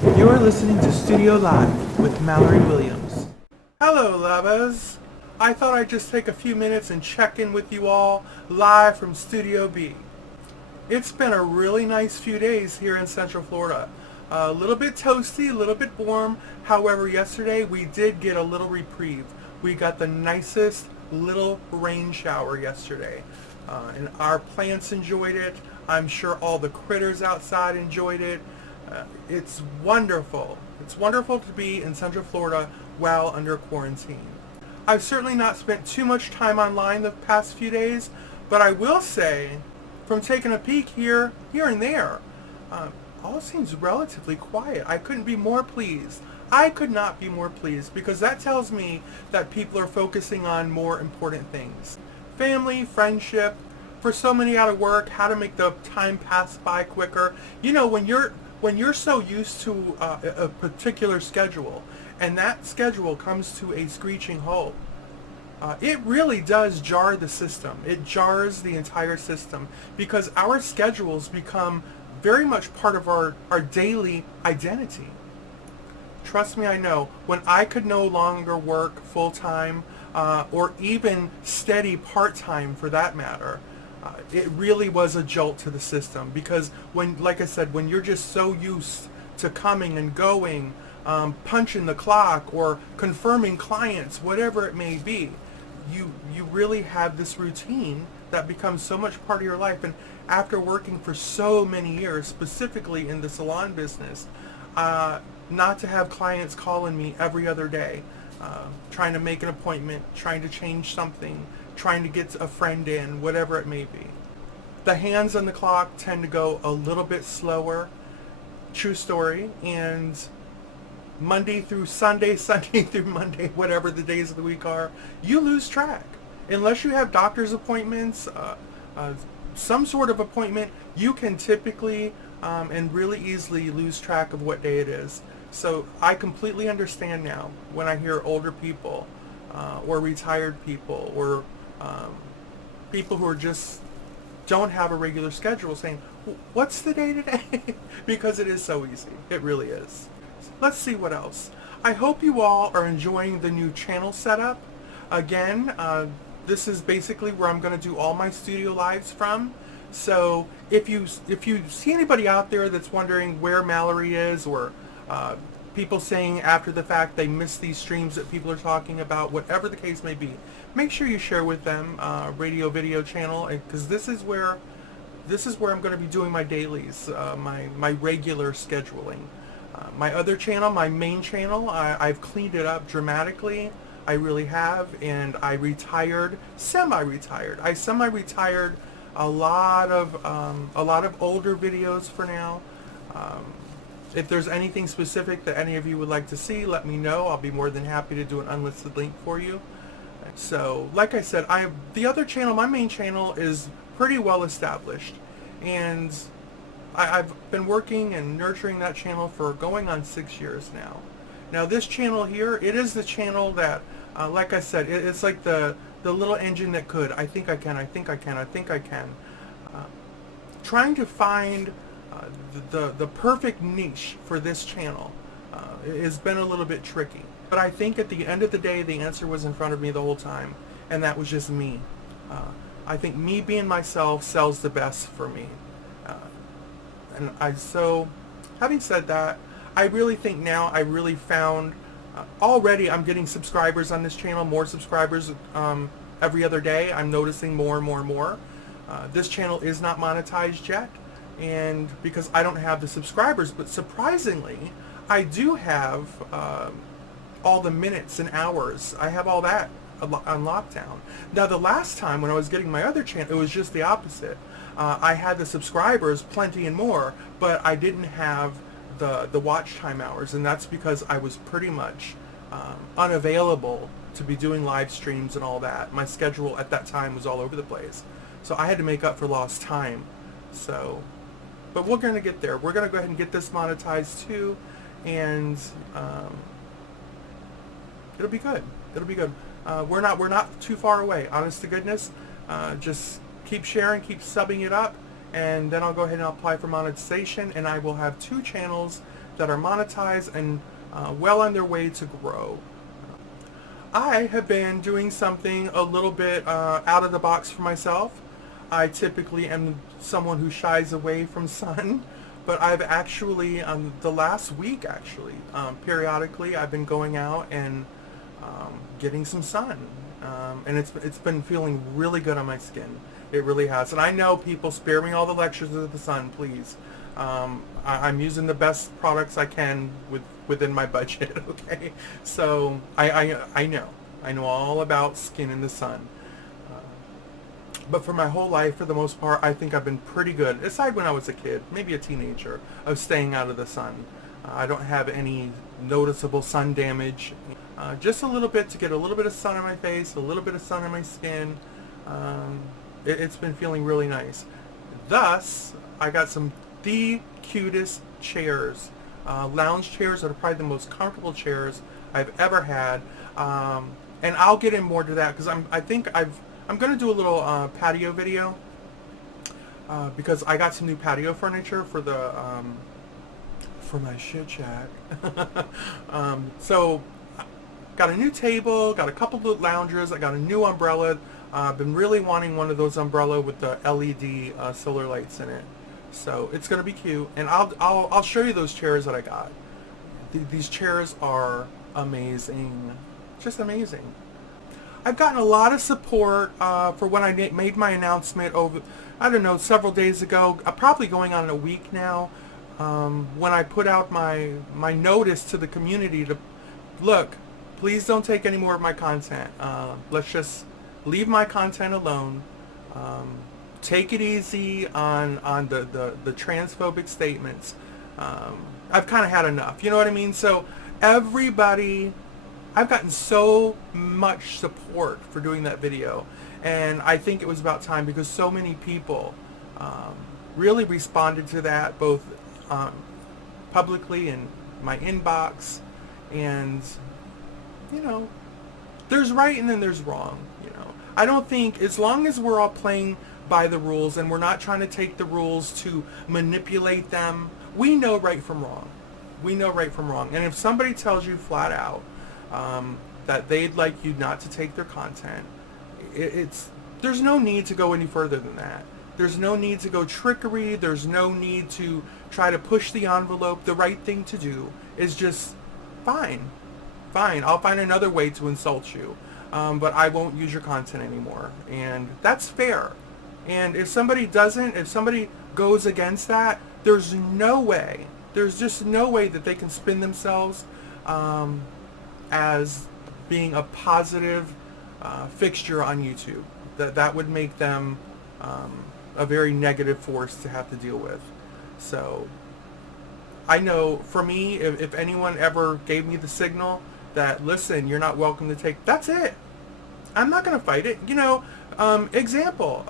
You are listening to Studio Live with Mallery Williams. Hello, lovers. I thought I'd just take a few minutes and check in with you all live from Studio B. It's been a really nice few days here in Central Florida. A little bit toasty, a little bit warm. However, yesterday we did get a little reprieve. We got the nicest little rain shower yesterday. And our plants enjoyed it. I'm sure all the critters outside enjoyed it. It's wonderful. It's wonderful to be in Central Florida while under quarantine. I've certainly not spent too much time online the past few days, but I will say, from taking a peek here and there, all seems relatively quiet. I couldn't be more pleased. I could not be more pleased because that tells me that people are focusing on more important things. Family, friendship, for so many out of work, how to make the time pass by quicker. You know, when you're so used to a particular schedule and that schedule comes to a screeching halt, it really does jar the system. It jars the entire system because our schedules become very much part of our daily identity. Trust me, I know. When I could no longer work full-time or even steady part-time for that matter, it really was a jolt to the system because like I said, when you're just so used to coming and going, punching the clock or confirming clients, whatever it may be, you really have this routine that becomes so much part of your life. And after working for so many years, specifically in the salon business, not to have clients calling me every other day, trying to make an appointment, trying to change something, trying to get a friend in, whatever it may be. The hands on the clock tend to go a little bit slower, true story, and Monday through Sunday, Sunday through Monday, whatever the days of the week are, you lose track. Unless you have doctor's appointments, some sort of appointment, you can typically and really easily lose track of what day it is. So I completely understand now when I hear older people or retired people or people who are just don't have a regular schedule saying, what's the day today? Because it is so easy. It really is. Let's see what else. I hope you all are enjoying the new channel setup. Again, this is basically where I'm going to do all my studio lives from. So if you see anybody out there that's wondering where Mallery is, or people saying after the fact they missed these streams that people are talking about, whatever the case may be, make sure you share with them radio video channel, because this is where I'm going to be doing my dailies, my regular scheduling. My other channel, my main channel, I've cleaned it up dramatically. I really have, and I retired, semi-retired. I semi-retired a lot of older videos for now. If there's anything specific that any of you would like to see, let me know. I'll be more than happy to do an unlisted link for you. So, like I said, the other channel, my main channel, is pretty well established, and I've been working and nurturing that channel for going on 6 years now. Now this channel here, it is the channel that, like I said, it's like the little engine that could. I think I can, I think I can, I think I can. Trying to find the perfect niche for this channel has been a little bit tricky. But I think at the end of the day, the answer was in front of me the whole time, and that was just me. I think me being myself sells the best for me. So, having said that, I really think now I really found, already I'm getting subscribers on this channel, more subscribers every other day. I'm noticing more and more and more. This channel is not monetized yet, and because I don't have the subscribers, but surprisingly, I do have all the minutes and hours. I have all that on lockdown. Now the last time when I was getting my other channel, it was just the opposite. I had the subscribers, plenty and more, but I didn't have the watch time hours, and that's because I was pretty much unavailable to be doing live streams and all that. My schedule at that time was all over the place, so I had to make up for lost time. So, but we're going to get there. We're going to go ahead and get this monetized too, and it'll be good. It'll be good. We're not too far away. Honest to goodness, just keep sharing, keep subbing it up, and then I'll go ahead and apply for monetization, and I will have 2 channels that are monetized and well on their way to grow. I have been doing something a little bit out of the box for myself. I typically am someone who shies away from sun, but I've actually, the last week actually, periodically I've been going out and getting some sun. And it's been feeling really good on my skin. It really has. And I know people, spare me all the lectures of the sun, please. I'm using the best products I can within my budget, okay? So I know all about skin in the sun. But for my whole life, for the most part, I think I've been pretty good, aside when I was a kid, maybe a teenager, of staying out of the sun. I don't have any noticeable sun damage. Just a little bit to get a little bit of sun on my face, a little bit of sun on my skin. It's been feeling really nice. Thus, I got the cutest chairs, lounge chairs that are probably the most comfortable chairs I've ever had. And I'll get in more to that because I'm going to do a little patio video because I got some new patio furniture for the for my shit shack. So got a new table, got a couple of loungers, I got a new umbrella. I've been really wanting one of those umbrella with the LED solar lights in it. So it's going to be cute, and I'll show you those chairs that I got. These chairs are amazing, just amazing. I've gotten a lot of support for when I made my announcement over, I don't know, several days ago, probably going on a week now, when I put out my notice to the community to, look, please don't take any more of my content. Let's just leave my content alone. Take it easy on the transphobic statements. I've kind of had enough, you know what I mean? So everybody, I've gotten so much support for doing that video, and I think it was about time because so many people really responded to that, both publicly in my inbox, and you know, there's right and then there's wrong. You know, I don't think, as long as we're all playing by the rules and we're not trying to take the rules to manipulate them, we know right from wrong. We know right from wrong. And if somebody tells you flat out that they'd like you not to take their content, there's no need to go any further than that. There's no need to go trickery. There's no need to try to push the envelope. The right thing to do is just, fine, I'll find another way to insult you, but I won't use your content anymore. And that's fair. And if somebody goes against that, there's just no way that they can spin themselves as being a positive fixture on YouTube. That would make them a very negative force to have to deal with. So I know for me, if anyone ever gave me the signal that, listen, you're not welcome to take, that's it. I'm not going to fight it. You know, example,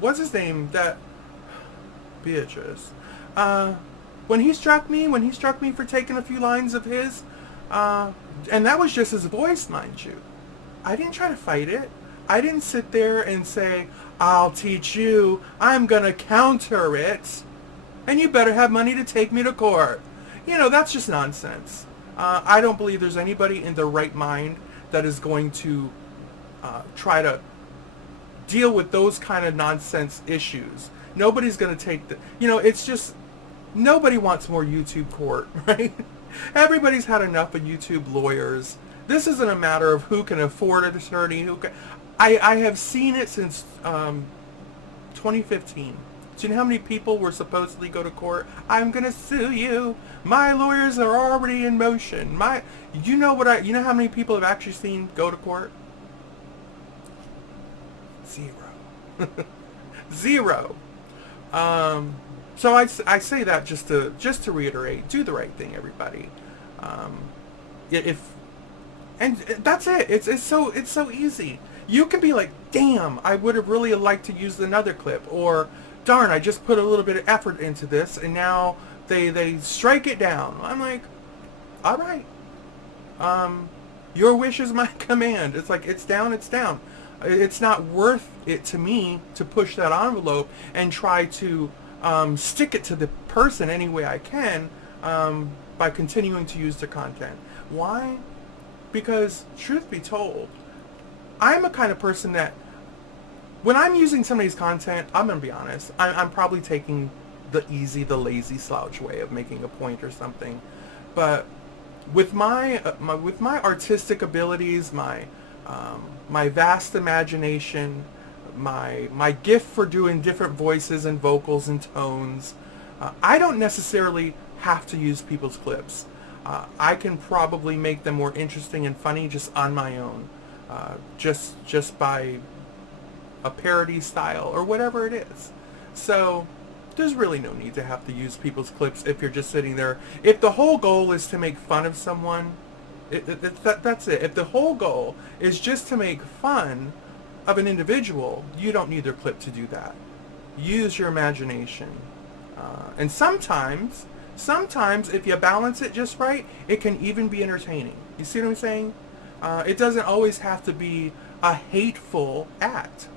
what's his name? That Beatrice. When he struck me for taking a few lines of his, and that was just his voice, mind you. I didn't try to fight it. I didn't sit there and say, I'll teach you, I'm going to counter it, and you better have money to take me to court. You know, that's just nonsense. I don't believe there's anybody in their right mind that is going to try to deal with those kind of nonsense issues. Nobody's going to take the, you know, it's just, nobody wants more YouTube court, right? Everybody's had enough of YouTube lawyers. This isn't a matter of who can afford an attorney. I have seen it since 2015. Do you know how many people were supposedly go to court? I'm gonna sue you. My lawyers are already in motion. You know how many people have actually seen go to court? 0. 0. So I say that just to reiterate, do the right thing, everybody. And that's it. It's so easy. You can be like, damn, I would have really liked to use another clip, or darn, I just put a little bit of effort into this, and now they strike it down. I'm like, all right. Your wish is my command. It's like, it's down, it's down. It's not worth it to me to push that envelope and try to stick it to the person any way I can. by continuing to use their content. Why? Because truth be told, I'm a kind of person that when I'm using somebody's content, I'm going to be honest, I'm probably taking the easy, the lazy slouch way of making a point or something. But with my artistic abilities, my vast imagination, my gift for doing different voices and vocals and tones, I don't necessarily have to use people's clips. I can probably make them more interesting and funny just on my own, just by a parody style or whatever it is. So there's really no need to have to use people's clips if you're just sitting there. If the whole goal is to make fun of someone, that's it. If the whole goal is just to make fun of an individual, you don't need their clip to do that. Use your imagination. And sometimes if you balance it just right, it can even be entertaining. You see what I'm saying? It doesn't always have to be a hateful act.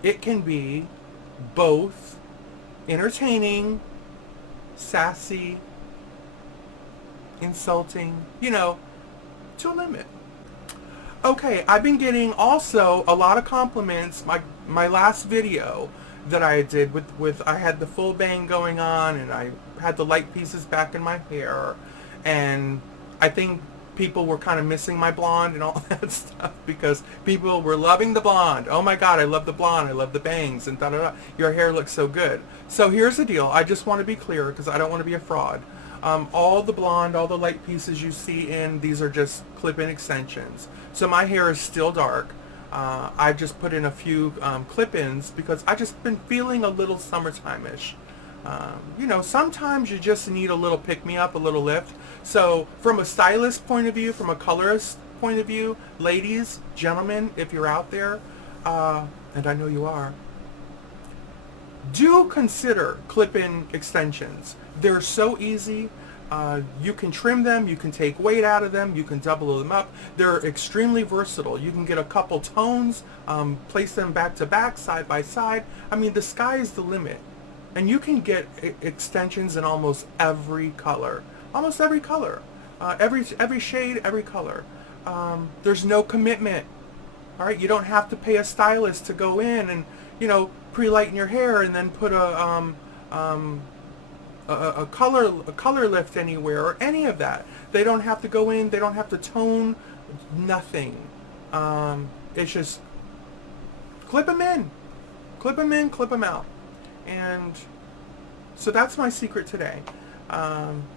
It can be both entertaining, sassy, insulting, to a limit. Okay, I've been getting also a lot of compliments. My last video that I did with I had the full bang going on, and I had the light pieces back in my hair, and I think people were kind of missing my blonde and all that stuff because people were loving the blonde. Oh my God, I love the blonde. I love the bangs and da-da-da. Your hair looks so good. So here's the deal. I just want to be clear because I don't want to be a fraud. All the blonde, all the light pieces you see these are just clip-in extensions. So my hair is still dark. I've just put in a few clip-ins because I just been feeling a little summertime-ish. Sometimes you just need a little pick-me-up, a little lift. So from a stylist point of view, from a colorist point of view, ladies, gentlemen, if you're out there, and I know you are, do consider clip-in extensions. They're so easy. You can trim them, you can take weight out of them, you can double them up. They're extremely versatile. You can get a couple tones, place them back to back, side by side. I mean, the sky is the limit. And you can get extensions in almost every color. Almost every color. Every shade, every color. There's no commitment. All right, you don't have to pay a stylist to go in and, pre-lighten your hair and then put a color lift anywhere or any of that. They don't have to go in. They don't have to tone. Nothing. It's just clip them in, clip them out. And so that's my secret today.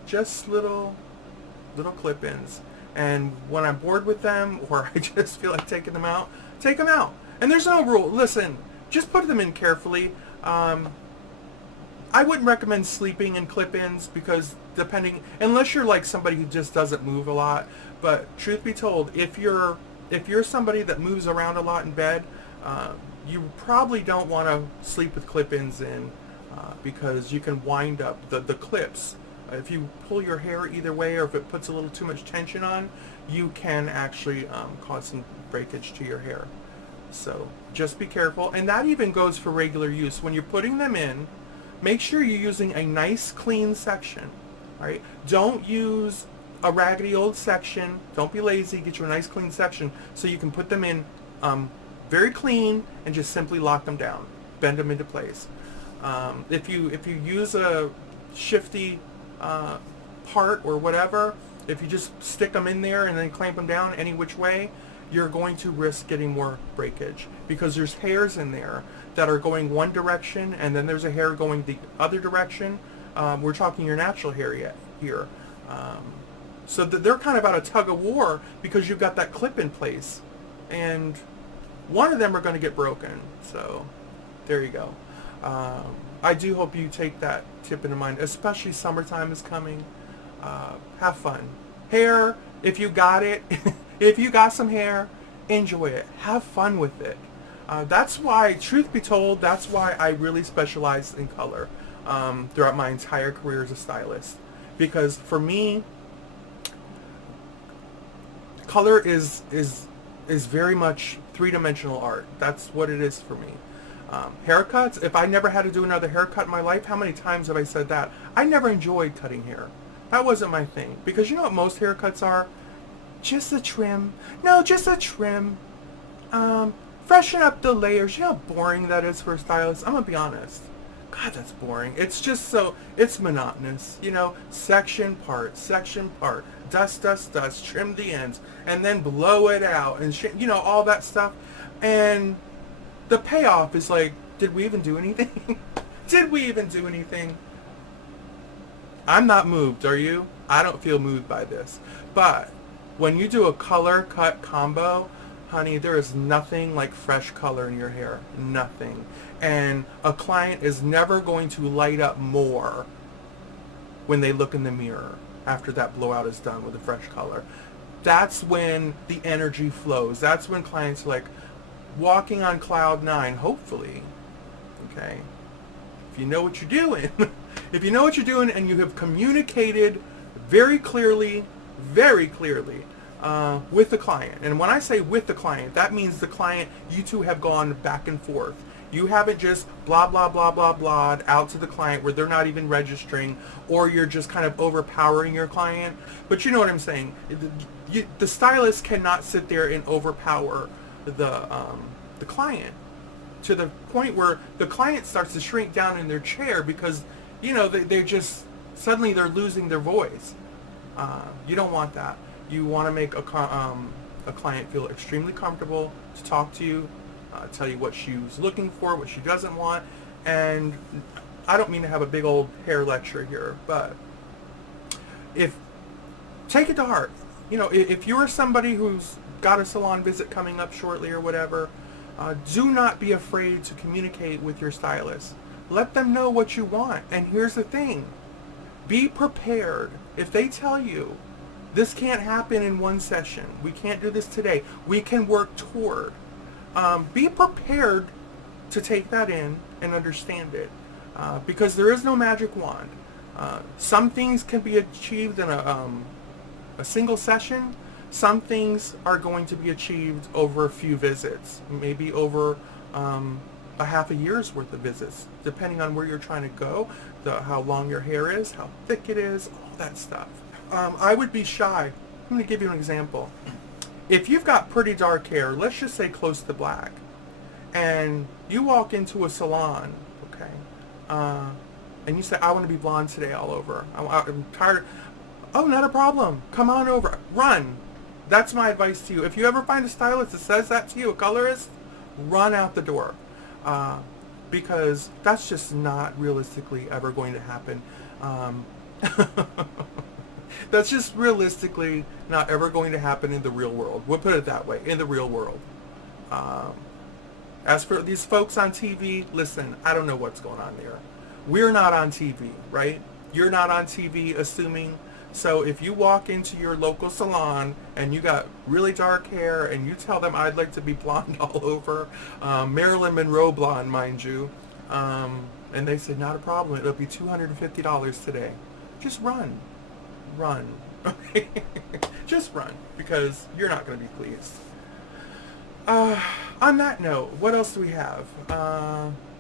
Just little clip-ins. And when I'm bored with them or I just feel like taking them out, take them out. And there's no rule. Listen, just put them in carefully. I wouldn't recommend sleeping in clip-ins because unless you're like somebody who just doesn't move a lot. But truth be told, if you're somebody that moves around a lot in bed, you probably don't want to sleep with clip-ins in because you can wind up the clips. If you pull your hair either way or if it puts a little too much tension on, you can actually cause some breakage to your hair. So just be careful. And that even goes for regular use. When you're putting them in, make sure you're using a nice clean section. All right? Don't use a raggedy old section. Don't be lazy. Get you a nice clean section so you can put them in very clean and just simply lock them down. Bend them into place. If you use a shifty part or whatever, if you just stick them in there and then clamp them down any which way, you're going to risk getting more breakage because there's hairs in there that are going one direction and then there's a hair going the other direction. We're talking your natural hair here. So they're kind of at a tug of war because you've got that clip in place and one of them are going to get broken. So there you go. I do hope you take that tip into mind, especially summertime is coming. Have fun. Hair, if you got it, if you got some hair, enjoy it. Have fun with it. That's why, truth be told, that's why I really specialized in color throughout my entire career as a stylist. Because for me, color is very much three-dimensional art. That's what it is for me. Haircuts, if I never had to do another haircut in my life, how many times have I said that? I never enjoyed cutting hair. That wasn't my thing. Because you know what most haircuts are? Just a trim. No, just a trim. Freshen up the layers. You know how boring that is for a stylist? I'm going to be honest. God, that's boring. It's just so, it's monotonous. You know, section part, dust, dust, dust, trim the ends, and then blow it out, and you know, all that stuff. And the payoff is like, did we even do anything? Did we even do anything? I'm not moved, are you? I don't feel moved by this. But when you do a color cut combo, honey, there is nothing like fresh color in your hair. Nothing. And a client is never going to light up more when they look in the mirror after that blowout is done with a fresh color. That's when the energy flows. That's when clients are like walking on cloud nine, hopefully. Okay? If you know what you're doing, if you know what you're doing and you have communicated very clearly with the client. And when I say with the client, that means the client, you two have gone back and forth. You haven't just blah, blah, blah, blah, blah out to the client where they're not even registering, or you're just kind of overpowering your client. But you know what I'm saying. The stylist cannot sit there and overpower the client to the point where the client starts to shrink down in their chair because, you know, they're just, suddenly they're losing their voice. You don't want that. You want to make a client feel extremely comfortable to talk to you, tell you what she's looking for, what she doesn't want. And I don't mean to have a big old hair lecture here, but take it to heart. You know, if you're somebody who's got a salon visit coming up shortly or whatever, do not be afraid to communicate with your stylist. Let them know what you want. And here's the thing. Be prepared. If they tell you, this can't happen in one session, we can't do this today, we can work toward. Be prepared to take that in and understand it. Because there is no magic wand. Some things can be achieved in a single session. Some things are going to be achieved over a few visits, maybe over a half a year's worth of visits, depending on where you're trying to go, how long your hair is, how thick it is, all that stuff. I would be shy. I'm going to give you an example. If you've got pretty dark hair, let's just say close to black, and you walk into a salon, okay, and you say, I want to be blonde today all over. I'm tired. Oh, not a problem. Come on over. Run. That's my advice to you. If you ever find a stylist that says that to you, a colorist, run out the door. Because that's just not realistically ever going to happen. That's just realistically not ever going to happen in the real world. We'll put it that way, in the real world. As for these folks on TV, listen, I don't know what's going on there. We're not on TV, right? You're not on TV, assuming. So if you walk into your local salon and you got really dark hair and you tell them, I'd like to be blonde all over, Marilyn Monroe blonde, mind you, and they said, not a problem, it'll be $250 today. Just run. Run. Just run, because you're not going to be pleased. On that note, what else do we have?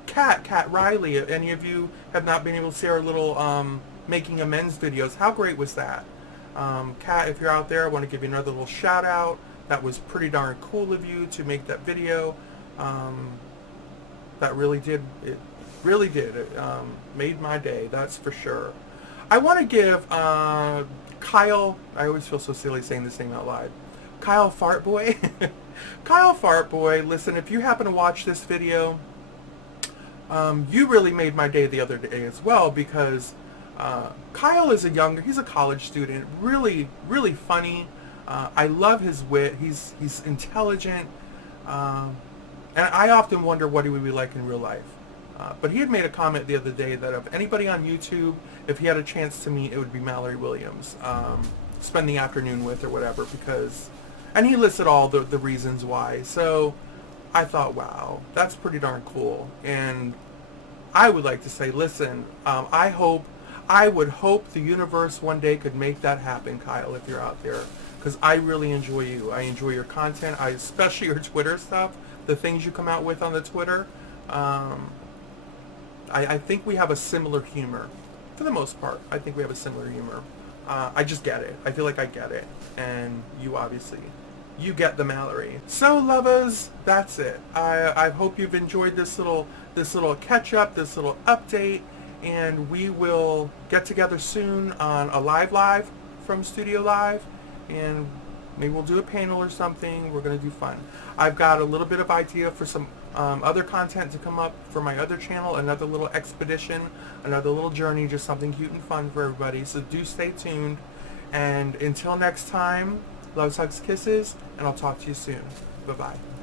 Kat Riley, any of you have not been able to see our little making amends videos? How great was that? Kat, if you're out there, I want to give you another little shout out. That was pretty darn cool of you to make that video. That really did, it made my day, that's for sure. I want to give Kyle, I always feel so silly saying this name out loud, Kyle Fartboy. Kyle Fartboy, listen, if you happen to watch this video, you really made my day the other day as well, because Kyle is he's a college student, really, really funny. I love his wit. He's intelligent. And I often wonder what he would be like in real life. But he had made a comment the other day that if anybody on YouTube, if he had a chance to meet, it would be Mallery Williams. Spend the afternoon with or whatever, because... And he listed all the reasons why. So I thought, wow, that's pretty darn cool. And I would like to say, listen, I would hope the universe one day could make that happen, Kyle, if you're out there. Because I really enjoy you. I enjoy your content. Especially your Twitter stuff. The things you come out with on the Twitter. I think we have a similar humor. For the most part, I think we have a similar humor. I just get it. I feel like I get it. And you obviously, you get the Mallery. So lovers, that's it. I hope you've enjoyed this little catch up, this little update, and we will get together soon on a live from Studio Live, and maybe we'll do a panel or something. We're going to do fun. I've got a little bit of idea for some other content to come up for my other channel, another little expedition, another little journey, just something cute and fun for everybody. So do stay tuned. And until next time, loves, hugs, kisses, and I'll talk to you soon. Bye-bye.